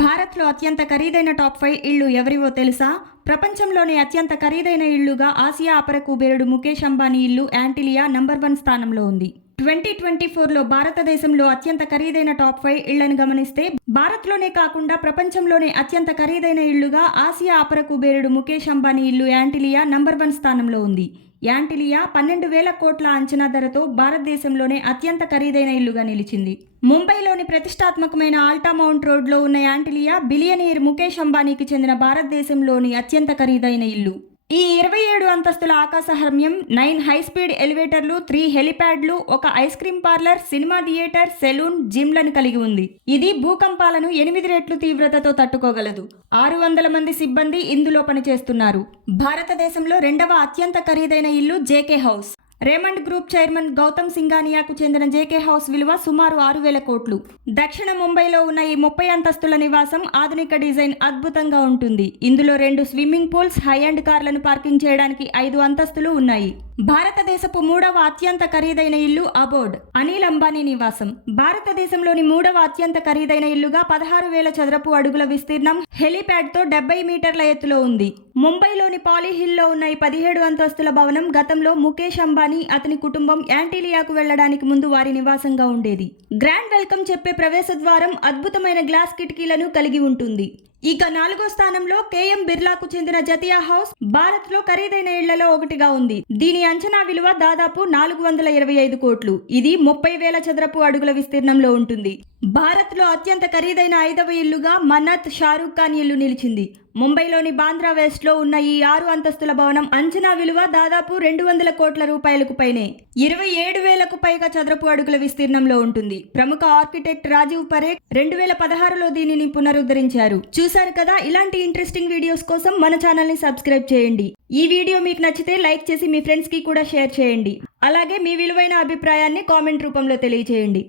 భారత్లో అత్యంత ఖరీదైన టాప్ 5 ఇళ్ళు ఎవరివో తెలుసా? ప్రపంచంలోనే అత్యంత ఖరీదైన ఇళ్లుగా ఆసియా అపర కుబేరుడు ముఖేష్ అంబానీ ఇల్లు యాంటిలియా నంబర్ 1 స్థానంలో ఉంది. 2024లో భారతదేశంలో అత్యంత ఖరీదైన టాప్ 5 ఇళ్లను గమనిస్తే భారత్లోనే కాకుండా ప్రపంచంలోనే అత్యంత ఖరీదైన ఇళ్లుగా ఆసియా అపర కుబేరుడు ముఖేష్ అంబానీ ఇల్లు యాంటిలియా నంబర్ 1 స్థానంలో ఉంది. యాంటిలియా 12,000 కోట్ల అంచనా ధరతో భారతదేశంలోనే అత్యంత ఖరీదైన ఇల్లుగా నిలిచింది. ముంబైలోని ప్రతిష్టాత్మకమైన ఆల్టామౌంట్ రోడ్లో ఉన్న యాంటిలియా బిలియనీర్ ముఖేష్ అంబానీకి చెందిన భారతదేశంలోని అత్యంత ఖరీదైన ఇల్లు. ఈ 27 అంతస్తుల ఆకాశహర్మ్యం, 9 హైస్పీడ్ ఎలివేటర్లు, 3 హెలిప్యాడ్లు, ఒక ice cream parlour, cinema theatre, salon, జిమ్లను కలిగి ఉంది. ఇది భూకంపాలను 8 రెట్లు తీవ్రతతో తట్టుకోగలదు. 600 మంది సిబ్బంది ఇందులో పనిచేస్తున్నారు. భారతదేశంలో రెండవ అత్యంత ఖరీదైన ఇల్లు JK house. Raymond group chairman Gautam సింఘానియాకు చెందిన జేకే హౌస్ విలువ సుమారు 6,000 కోట్లు. దక్షిణ ముంబైలో ఉన్న ఈ 30 అంతస్తుల నివాసం ఆధునిక డిజైన్ అద్భుతంగా ఉంటుంది. ఇందులో 2 స్విమ్మింగ్ పూల్స్, హై ఎండ్ కార్లను పార్కింగ్ చేయడానికి 5 అంతస్తులు ఉన్నాయి. భారతదేశపు 3వ అత్యంత ఖరీదైన ఇల్లు అబోర్డ్, అనిల్ అంబానీ నివాసం. భారతదేశంలోని 3వ అత్యంత ఖరీదైన ఇల్లుగా 16,000 చదరపు అడుగుల విస్తీర్ణం, హెలిప్యాడ్తో 70 మీటర్ల ఎత్తులో ఉంది. ముంబైలోని పాలీహిల్లో ఉన్న ఈ 17 అంతస్తుల భవనం గతంలో ముఖేష్ అంబానీ, అతని కుటుంబం యాంటిలియాకు వెళ్లడానికి ముందు వారి నివాసంగా ఉండేది. గ్రాండ్ వెల్కమ్ చెప్పే ప్రవేశ ద్వారం అద్భుతమైన గ్లాస్ కిటికీలను కలిగి ఉంటుంది. ఇక 4వ స్థానంలో కేఎం బిర్లాకు చెందిన జతియా హౌస్ భారత్లో ఖరీదైన ఇళ్లలో ఒకటిగా ఉంది. దీని అంచనా విలువ దాదాపు 425 కోట్లు. ఇది 30,000 చదరపు అడుగుల విస్తీర్ణంలో ఉంటుంది. భారత్లో అత్యంత ఖరీదైన 5వ ఇల్లుగా మన్నత్ షారూఖ్ ఖాన్ ఇల్లు నిలిచింది. ముంబైలోని బాంద్రా వెస్ట్లో ఉన్న ఈ 6 అంతస్తుల భవనం అంచనా విలువ దాదాపు 200 కోట్ల రూపాయలకు పైనే. 27,000కు పైగా చదరపు అడుగుల విస్తీర్ణంలో ఉంటుంది. ప్రముఖ ఆర్కిటెక్ట్ రాజీవ్ పరేఖ్ 2016లో దీనిని పునరుద్ధరించారు. చూశారు కదా, ఇలాంటి ఇంట్రెస్టింగ్ వీడియోస్ కోసం మన ఛానల్ని సబ్స్క్రైబ్ చేయండి. ఈ వీడియో మీకు నచ్చితే లైక్ చేసి మీ ఫ్రెండ్స్కి కూడా షేర్ చేయండి. అలాగే మీ విలువైన అభిప్రాయాన్ని కామెంట్ రూపంలో తెలియజేయండి.